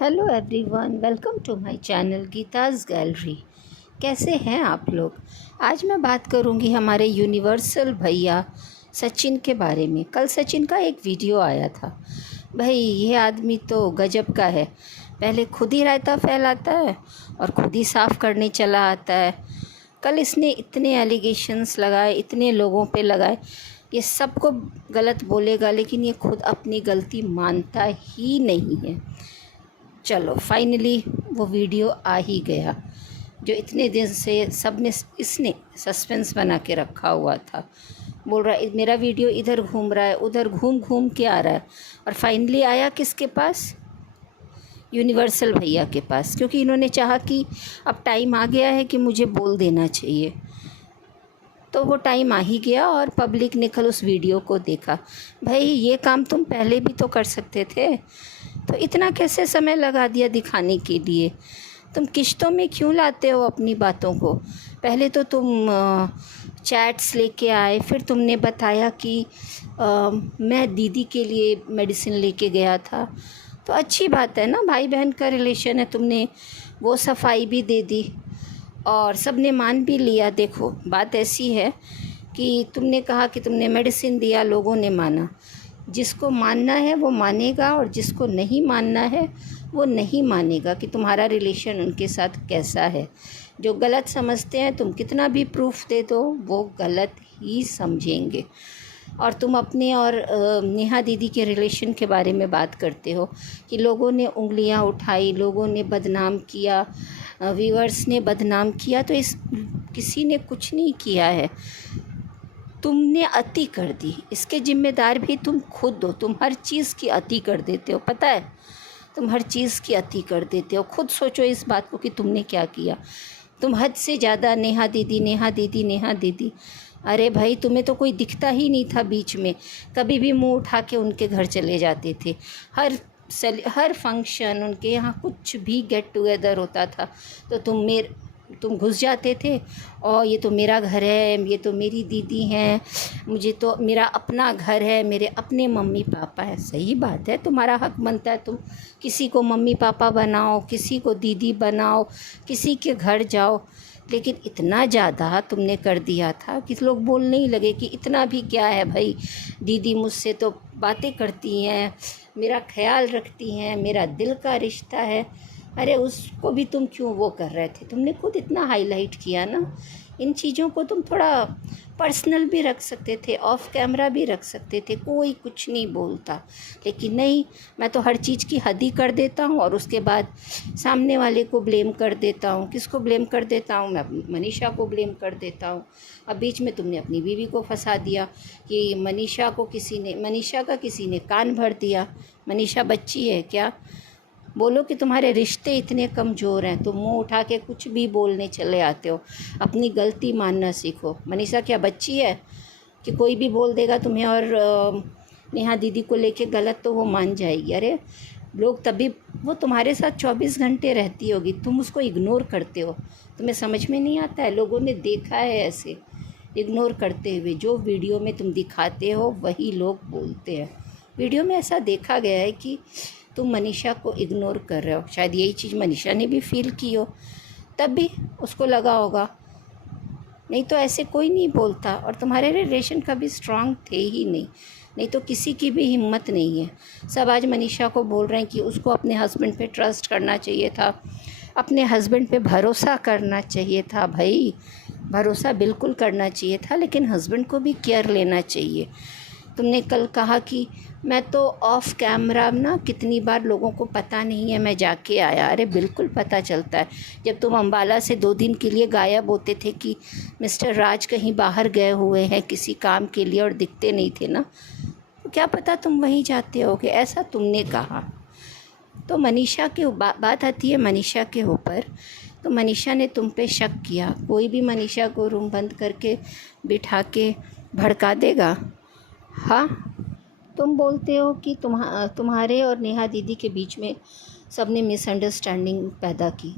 Hello everyone, welcome to my channel Geeta's gallery. कैसे हैं आप लोग। आज मैं बात करूंगी हमारे यूनिवर्सल भैया सचिन के बारे में। कल सचिन का एक वीडियो आया था। भाई ये आदमी तो गजब का है। पहले खुद ही रायता फैलाता है और खुद ही साफ़ करने चला आता है। कल इसने इतने एलिगेशंस लगाए, इतने लोगों पे लगाए। ये सबको गलत बोलेगा लेकिन ये खुद अपनी गलती मानता ही नहीं है। चलो फाइनली वो वीडियो आ ही गया जो इतने दिन से इसने सस्पेंस बना के रखा हुआ था। बोल रहा है मेरा वीडियो इधर घूम रहा है, उधर घूम घूम के आ रहा है, और फाइनली आया किसके पास? यूनिवर्सल भैया के पास, क्योंकि इन्होंने चाहा कि अब टाइम आ गया है कि मुझे बोल देना चाहिए। तो वो टाइम आ ही गया और पब्लिक ने कल उस वीडियो को देखा। भाई ये काम तुम पहले भी तो कर सकते थे, तो इतना कैसे समय लगा दिया दिखाने के लिए? तुम किश्तों में क्यों लाते हो अपनी बातों को? पहले तो तुम चैट्स लेके आए, फिर तुमने बताया कि मैं दीदी के लिए मेडिसिन लेके गया था। तो अच्छी बात है ना, भाई बहन का रिलेशन है, तुमने वो सफाई भी दे दी और सबने मान भी लिया। देखो बात ऐसी है कि तुमने कहा कि तुमने मेडिसिन दिया, लोगों ने माना। जिसको मानना है वो मानेगा और जिसको नहीं मानना है वो नहीं मानेगा कि तुम्हारा रिलेशन उनके साथ कैसा है। जो गलत समझते हैं तुम कितना भी प्रूफ दे दो वो गलत ही समझेंगे। और तुम अपने और नेहा दीदी के रिलेशन के बारे में बात करते हो कि लोगों ने उंगलियां उठाई, लोगों ने बदनाम किया, व्यूअर्स ने बदनाम किया। तो इस किसी ने कुछ नहीं किया है, तुमने अति कर दी। इसके जिम्मेदार भी तुम खुद हो। तुम हर चीज़ की अति कर देते हो, पता है? तुम हर चीज़ की अति कर देते हो। खुद सोचो इस बात को कि तुमने क्या किया। तुम हद से ज़्यादा नेहा दीदी नेहा दीदी नेहा दीदी। अरे भाई तुम्हें तो कोई दिखता ही नहीं था बीच में। कभी भी मुंह उठा के उनके घर चले जाते थे। हर फंक्शन उनके यहाँ कुछ भी गेट टुगेदर होता था तो तुम घुस जाते थे। और ये तो मेरा घर है, ये तो मेरी दीदी हैं, मुझे तो मेरा अपना घर है, मेरे अपने मम्मी पापा है। सही बात है, तुम्हारा हक बनता है, तुम किसी को मम्मी पापा बनाओ, किसी को दीदी बनाओ, किसी के घर जाओ। लेकिन इतना ज़्यादा तुमने कर दिया था कि लोग बोलने ही लगे कि इतना भी क्या है भाई, दीदी मुझसे तो बातें करती हैं, मेरा ख्याल रखती हैं, मेरा दिल का रिश्ता है। अरे उसको भी तुम क्यों वो कर रहे थे? तुमने खुद इतना हाईलाइट किया ना। इन चीज़ों को तुम थोड़ा पर्सनल भी रख सकते थे, ऑफ कैमरा भी रख सकते थे, कोई कुछ नहीं बोलता। लेकिन नहीं, मैं तो हर चीज़ की हद ही कर देता हूँ और उसके बाद सामने वाले को ब्लेम कर देता हूँ। किसको ब्लेम कर देता हूँ? मैं मनीषा को ब्लेम कर देता हूँ। अब बीच में तुमने अपनी बीवी को फंसा दिया कि मनीषा का किसी ने कान भर दिया। मनीषा बच्ची है क्या? बोलो कि तुम्हारे रिश्ते इतने कमज़ोर हैं, तुम मुंह उठा के कुछ भी बोलने चले आते हो। अपनी गलती मानना सीखो। मनीषा क्या बच्ची है कि कोई भी बोल देगा तुम्हें और नेहा दीदी को लेके गलत तो वो मान जाएगी? अरे लोग तभी वो तुम्हारे साथ 24 घंटे रहती होगी, तुम उसको इग्नोर करते हो। तुम्हें समझ में नहीं आता है? लोगों ने देखा है ऐसे इग्नोर करते हुए। जो वीडियो में तुम दिखाते हो वही लोग बोलते हैं। वीडियो में ऐसा देखा गया है कि तुम मनीषा को इग्नोर कर रहे हो। शायद यही चीज़ मनीषा ने भी फील की हो, तब भी उसको लगा होगा। नहीं तो ऐसे कोई नहीं बोलता। और तुम्हारे रिलेशन कभी स्ट्रांग थे ही नहीं तो किसी की भी हिम्मत नहीं है। सब आज मनीषा को बोल रहे हैं कि उसको अपने हस्बैंड पे ट्रस्ट करना चाहिए था, अपने हस्बैंड पे भरोसा करना चाहिए था। भाई भरोसा बिल्कुल करना चाहिए था, लेकिन हस्बैंड को भी केयर लेना चाहिए। तुमने कल कहा कि मैं तो ऑफ कैमरा ना कितनी बार लोगों को पता नहीं है मैं जाके आया। अरे बिल्कुल पता चलता है। जब तुम अम्बाला से 2 दिन के लिए गायब होते थे कि मिस्टर राज कहीं बाहर गए हुए हैं किसी काम के लिए और दिखते नहीं थे ना, तो क्या पता तुम वहीं जाते होगे, ऐसा तुमने कहा। तो मनीषा के बात आती है मनीषा के ऊपर, तो मनीषा ने तुम पे शक किया। कोई भी मनीषा को रूम बंद करके बिठा के भड़का देगा? हाँ, तुम बोलते हो कि तुम्हारे और नेहा दीदी के बीच में सबने मिसअंडरस्टैंडिंग पैदा की।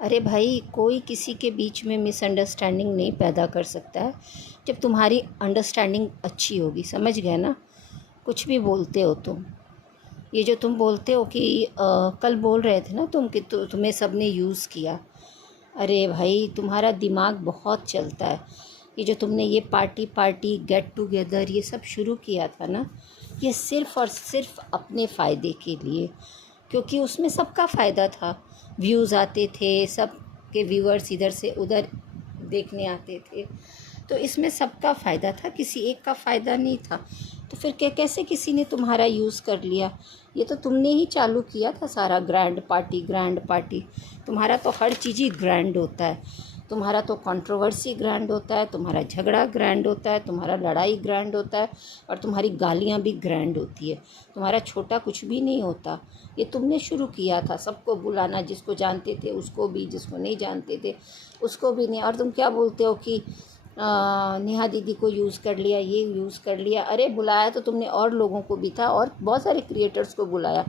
अरे भाई कोई किसी के बीच में मिसअंडरस्टैंडिंग नहीं पैदा कर सकता है जब तुम्हारी अंडरस्टैंडिंग अच्छी होगी। समझ गए ना? कुछ भी बोलते हो तुम। ये जो तुम बोलते हो कि कल बोल रहे थे ना तुम कि तुम्हें सब ने यूज़ किया। अरे भाई, तुम्हारा दिमाग बहुत चलता है। ये जो तुमने ये पार्टी पार्टी गेट टुगेदर ये सब शुरू किया था ना, ये सिर्फ़ और सिर्फ अपने फ़ायदे के लिए, क्योंकि उसमें सबका फ़ायदा था। व्यूज़ आते थे, सब के व्यूअर्स इधर से उधर देखने आते थे, तो इसमें सबका फ़ायदा था, किसी एक का फ़ायदा नहीं था। तो फिर कैसे किसी ने तुम्हारा यूज़ कर लिया? ये तो तुमने ही चालू किया था सारा ग्रैंड पार्टी। तुम्हारा तो हर चीज़ ही ग्रैंड होता है। तुम्हारा तो कंट्रोवर्सी ग्रैंड होता है, तुम्हारा झगड़ा ग्रैंड होता है, तुम्हारा लड़ाई ग्रैंड होता है, और तुम्हारी गालियाँ भी ग्रैंड होती है। तुम्हारा छोटा कुछ भी नहीं होता। ये तुमने शुरू किया था, सबको बुलाना, जिसको जानते थे उसको भी, जिसको नहीं जानते थे उसको भी नहीं। और तुम क्या बोलते हो कि नेहा दीदी को यूज़ कर लिया, ये यूज़ कर लिया। अरे बुलाया तो तुमने और लोगों को भी था, और बहुत सारे क्रिएटर्स को बुलाया,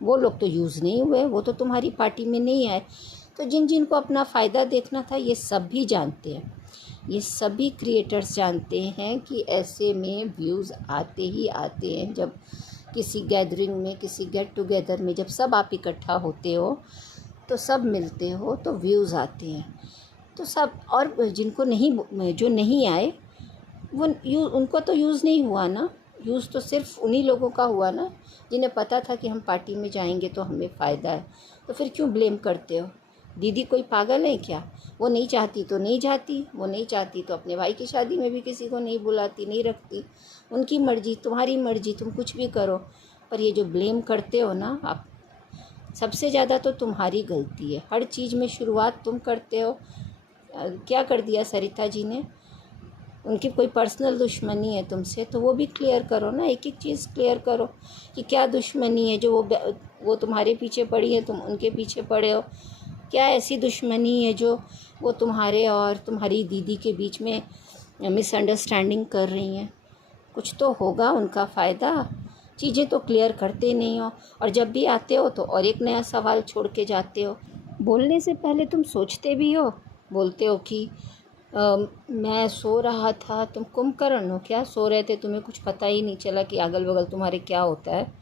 वो लोग तो यूज़ नहीं हुए, वो तो तुम्हारी पार्टी में नहीं आए। तो जिन जिन को अपना फ़ायदा देखना था, ये सब भी जानते हैं, ये सभी क्रिएटर्स जानते हैं कि ऐसे में व्यूज़ आते ही आते हैं। जब किसी गैदरिंग में, किसी गेट टुगेदर में जब सब आप इकट्ठा होते हो, तो सब मिलते हो, तो व्यूज़ आते हैं। तो सब, और जिनको नहीं, जो नहीं आए, वो उनको तो यूज़ नहीं हुआ ना। यूज़ तो सिर्फ उन्हीं लोगों का हुआ ना, जिन्हें पता था कि हम पार्टी में जाएंगे तो हमें फ़ायदा है। तो फिर क्यों ब्लेम करते हो? दीदी कोई पागल है क्या? वो नहीं चाहती तो नहीं जाती, वो नहीं चाहती तो अपने भाई की शादी में भी किसी को नहीं बुलाती, नहीं रखती। उनकी मर्ज़ी, तुम्हारी मर्ज़ी, तुम कुछ भी करो। पर ये जो ब्लेम करते हो ना आप, सबसे ज़्यादा तो तुम्हारी गलती है। हर चीज़ में शुरुआत तुम करते हो। क्या कर दिया सरिता जी ने? उनकी कोई पर्सनल दुश्मनी है तुमसे, तो वो भी क्लियर करो ना, एक एक चीज़ क्लियर करो कि क्या दुश्मनी है जो वो तुम्हारे पीछे पड़ी है, तुम उनके पीछे पड़े हो। क्या ऐसी दुश्मनी है जो वो तुम्हारे और तुम्हारी दीदी के बीच में मिसअंडरस्टैंडिंग कर रही हैं? कुछ तो होगा उनका फ़ायदा। चीज़ें तो क्लियर करते नहीं हो, और जब भी आते हो तो और एक नया सवाल छोड़ के जाते हो। बोलने से पहले तुम सोचते भी हो। बोलते हो कि मैं सो रहा था। तुम कुंभकर्ण हो क्या? सो रहे थे, तुम्हें कुछ पता ही नहीं चला कि अगल बगल तुम्हारे क्या होता है।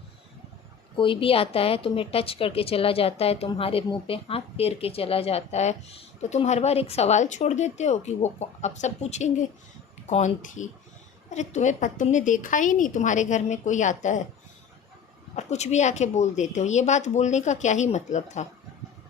कोई भी आता है, तुम्हें टच करके चला जाता है, तुम्हारे मुंह पे हाथ फेर के चला जाता है, तो तुम हर बार एक सवाल छोड़ देते हो कि वो अब सब पूछेंगे कौन थी। अरे तुमने देखा ही नहीं, तुम्हारे घर में कोई आता है और कुछ भी आके बोल देते हो। ये बात बोलने का क्या ही मतलब था?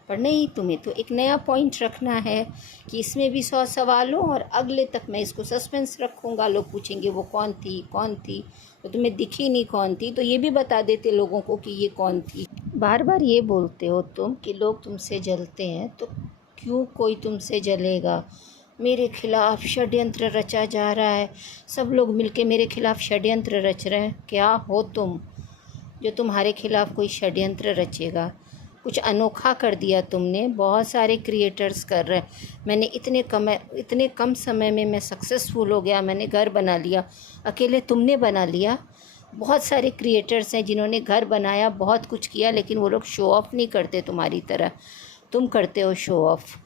पर नहीं, तुम्हें तो एक नया पॉइंट रखना है कि इसमें भी 100 सवाल हो, और अगले तक मैं इसको सस्पेंस रखूँगा। लोग पूछेंगे वो कौन थी, कौन थी, तो तुम्हें दिखी नहीं कौन थी, तो ये भी बता देते लोगों को कि ये कौन थी। बार बार ये बोलते हो तुम कि लोग तुमसे जलते हैं, तो क्यों कोई तुमसे जलेगा? मेरे खिलाफ षड्यंत्र रचा जा रहा है, सब लोग मिलके मेरे खिलाफ षड्यंत्र रच रहे हैं। क्या हो तुम जो तुम्हारे खिलाफ कोई षड्यंत्र रचेगा? कुछ अनोखा कर दिया तुमने, बहुत सारे क्रिएटर्स कर रहे हैं। मैंने इतने कम समय में मैं सक्सेसफुल हो गया, मैंने घर बना लिया। अकेले तुमने बना लिया? बहुत सारे क्रिएटर्स हैं जिन्होंने घर बनाया, बहुत कुछ किया, लेकिन वो लोग शो ऑफ़ नहीं करते तुम्हारी तरह। तुम करते हो शो ऑफ़।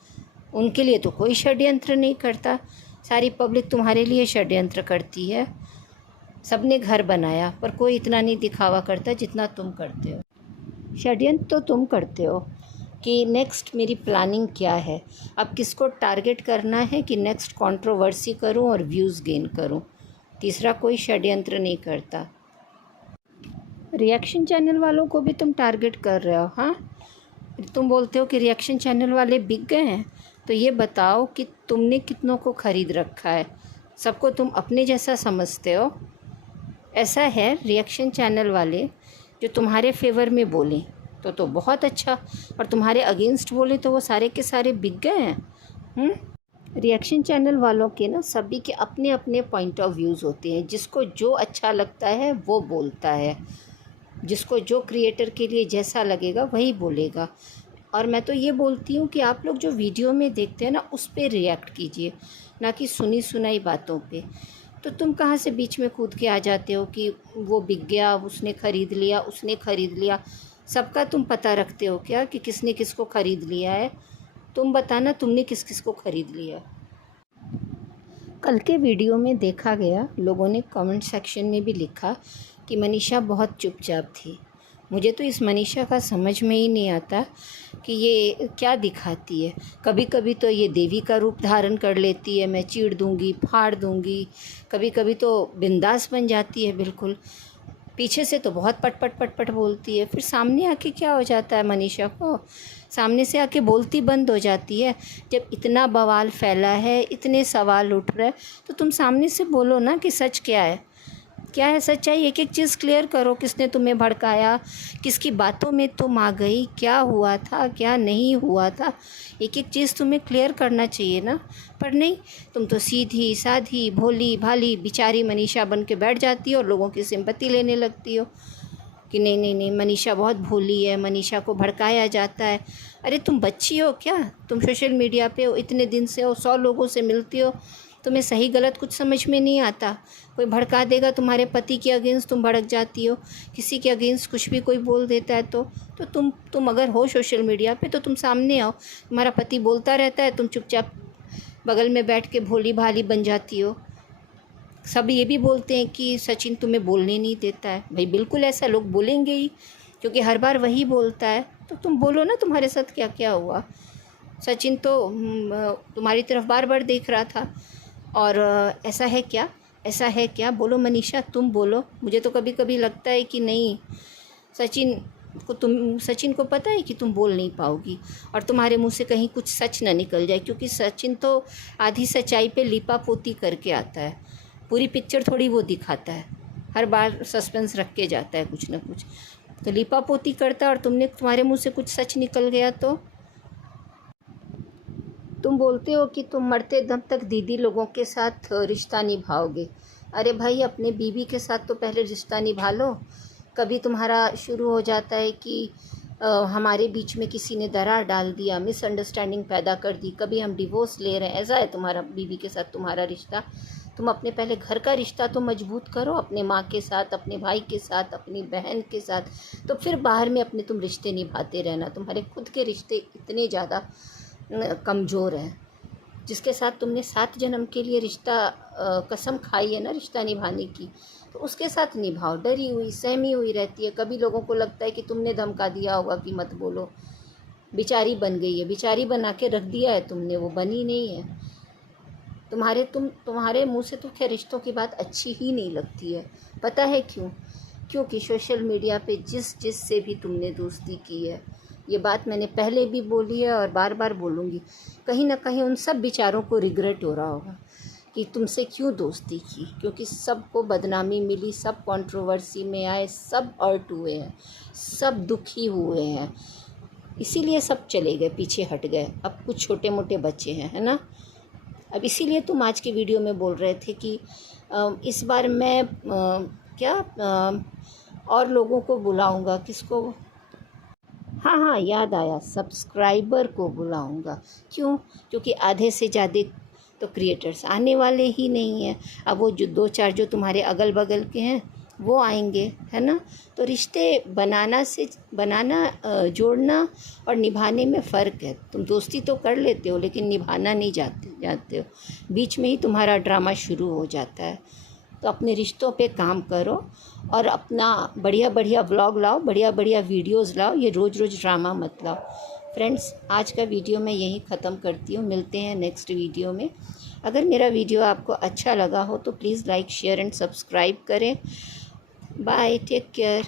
उनके लिए तो कोई षड्यंत्र नहीं करता, सारी पब्लिक तुम्हारे लिए षड्यंत्र करती है। सबने घर बनाया, पर कोई इतना नहीं दिखावा करता जितना तुम करते हो। षड्यंत्र तो तुम करते हो कि नेक्स्ट मेरी प्लानिंग क्या है, अब किसको टारगेट करना है कि नेक्स्ट कंट्रोवर्सी करूं और व्यूज़ गेन करूं। तीसरा कोई षड्यंत्र नहीं करता। रिएक्शन चैनल वालों को भी तुम टारगेट कर रहे हो। हाँ, तुम बोलते हो कि रिएक्शन चैनल वाले बिक गए हैं, तो ये बताओ कि तुमने कितनों को ख़रीद रखा है? सबको तुम अपने जैसा समझते हो? ऐसा है, रिएक्शन चैनल वाले जो तुम्हारे फेवर में बोलें तो बहुत अच्छा, और तुम्हारे अगेंस्ट बोले तो वो सारे के सारे बिक गए हैं। रिएक्शन चैनल वालों के ना सभी के अपने अपने पॉइंट ऑफ व्यूज़ होते हैं। जिसको जो अच्छा लगता है वो बोलता है, जिसको जो क्रिएटर के लिए जैसा लगेगा वही बोलेगा। और मैं तो ये बोलती हूँ कि आप लोग जो वीडियो में देखते हैं ना, उस पर रिएक्ट कीजिए, ना कि सुनी सुनाई बातों पे। तो तुम कहाँ से बीच में कूद के आ जाते हो कि वो बिक गया, उसने ख़रीद लिया, उसने ख़रीद लिया। सबका तुम पता रखते हो क्या कि किसने किसको ख़रीद लिया है? तुम बताना, तुमने किस किस को ख़रीद लिया? कल के वीडियो में देखा गया, लोगों ने कमेंट सेक्शन में भी लिखा कि मनीषा बहुत चुपचाप थी, मुझे तो इस मनीषा का समझ में ही नहीं आता कि ये क्या दिखाती है। कभी कभी तो ये देवी का रूप धारण कर लेती है, मैं चीड़ दूँगी, फाड़ दूँगी। कभी कभी तो बिंदास बन जाती है बिल्कुल। पीछे से तो बहुत पट पट पट पट बोलती है, फिर सामने आके क्या हो जाता है मनीषा को, सामने से आके बोलती बंद हो जाती है। जब इतना बवाल फैला है, इतने सवाल उठ रहे, तो तुम सामने से बोलो ना कि सच क्या है, क्या है सच्चाई। एक एक चीज़ क्लियर करो, किसने तुम्हें भड़काया, किसकी बातों में तुम आ गई, क्या हुआ था, क्या नहीं हुआ था। एक एक चीज़ तुम्हें क्लियर करना चाहिए ना। पर नहीं, तुम तो सीधी साधी भोली भाली बेचारी मनीषा बन के बैठ जाती हो और लोगों की सिंपत्ति लेने लगती हो कि नहीं नहीं नहीं, मनीषा बहुत भोली है, मनीषा को भड़काया जाता है। अरे तुम बच्ची हो क्या? तुम सोशल मीडिया पे हो, इतने दिन से हो, 100 लोगों से मिलती हो, तुम्हें सही गलत कुछ समझ में नहीं आता। कोई भड़का देगा तुम्हारे पति के अगेंस्ट, तुम भड़क जाती हो। किसी के अगेंस्ट कुछ भी कोई बोल देता है तो तुम अगर हो सोशल मीडिया पे तो तुम सामने आओ। तुम्हारा पति बोलता रहता है, तुम चुपचाप बगल में बैठ के भोली भाली बन जाती हो। सब ये भी बोलते हैं कि सचिन तुम्हें बोलने नहीं देता है। भाई बिल्कुल ऐसा लोग बोलेंगे ही, क्योंकि हर बार वही बोलता है। तो तुम बोलो ना तुम्हारे साथ क्या क्या हुआ। सचिन तो तुम्हारी तरफ बार बार देख रहा था, और ऐसा है क्या, ऐसा है क्या, बोलो मनीषा, तुम बोलो। मुझे तो कभी कभी लगता है कि नहीं, सचिन को पता है कि तुम बोल नहीं पाओगी, और तुम्हारे मुंह से कहीं कुछ सच ना निकल जाए, क्योंकि सचिन तो आधी सच्चाई पे लिपा पोती करके आता है। पूरी पिक्चर थोड़ी वो दिखाता है, हर बार सस्पेंस रख के जाता है कुछ ना कुछ। तो लिपा पोती करता है, और तुम्हारे मुंह से कुछ सच निकल गया तो तुम बोलते हो कि तुम मरते दम तक दीदी लोगों के साथ रिश्ता निभाओगे। अरे भाई, अपने बीवी के साथ तो पहले रिश्ता निभा लो। कभी तुम्हारा शुरू हो जाता है कि हमारे बीच में किसी ने दरार डाल दिया, मिसअंडरस्टैंडिंग पैदा कर दी, कभी हम डिवोर्स ले रहे हैं, ऐसा है तुम्हारा बीवी के साथ तुम्हारा रिश्ता। तुम अपने पहले घर का रिश्ता तो मजबूत करो, अपने माँ के साथ, अपने भाई के साथ, अपनी बहन के साथ, तो फिर बाहर में अपने तुम रिश्ते निभाते रहना। तुम्हारे खुद के रिश्ते इतने ज़्यादा कमज़ोर हैं, जिसके साथ तुमने 7 जन्म के लिए रिश्ता कसम खाई है ना रिश्ता निभाने की, तो उसके साथ निभाओ। डरी हुई सहमी हुई रहती है, कभी लोगों को लगता है कि तुमने धमका दिया होगा कि मत बोलो। बेचारी बन गई है, बेचारी बना के रख दिया है तुमने, वो बनी नहीं है। तुम्हारे मुंह से तो खैर रिश्तों की बात अच्छी ही नहीं लगती है। पता है क्यों? क्योंकि सोशल मीडिया पे जिस से भी तुमने दोस्ती की है, ये बात मैंने पहले भी बोली है और बार बार बोलूँगी, कहीं ना कहीं उन सब बेचारों को रिग्रेट हो रहा होगा कि तुमसे क्यों दोस्ती की, क्योंकि सबको बदनामी मिली, सब कंट्रोवर्सी में आए, सब हर्ट हुए हैं, सब दुखी हुए हैं, इसीलिए सब चले गए, पीछे हट गए। अब कुछ छोटे मोटे बच्चे हैं, है ना। अब इसीलिए तुम आज की वीडियो में बोल रहे थे कि इस बार मैं और लोगों को बुलाऊंगा। किसको? हाँ हाँ, याद आया, सब्सक्राइबर को बुलाऊंगा। क्यों? क्योंकि आधे से ज़्यादा तो क्रिएटर्स आने वाले ही नहीं हैं। अब वो जो 2-4 जो तुम्हारे अगल बगल के हैं वो आएंगे, है ना। तो रिश्ते जोड़ना और निभाने में फ़र्क है। तुम दोस्ती तो कर लेते हो, लेकिन निभाना नहीं जानते हो। बीच में ही तुम्हारा ड्रामा शुरू हो जाता है। तो अपने रिश्तों पे काम करो और अपना बढ़िया बढ़िया व्लॉग लाओ, बढ़िया बढ़िया वीडियोज़ लाओ, ये रोज़ रोज़ ड्रामा मत लाओ। फ्रेंड्स, आज का वीडियो मैं यहीं ख़त्म करती हूँ। मिलते हैं नेक्स्ट वीडियो में। अगर मेरा वीडियो आपको अच्छा लगा हो तो please like, share and subscribe करें। Bye, take care.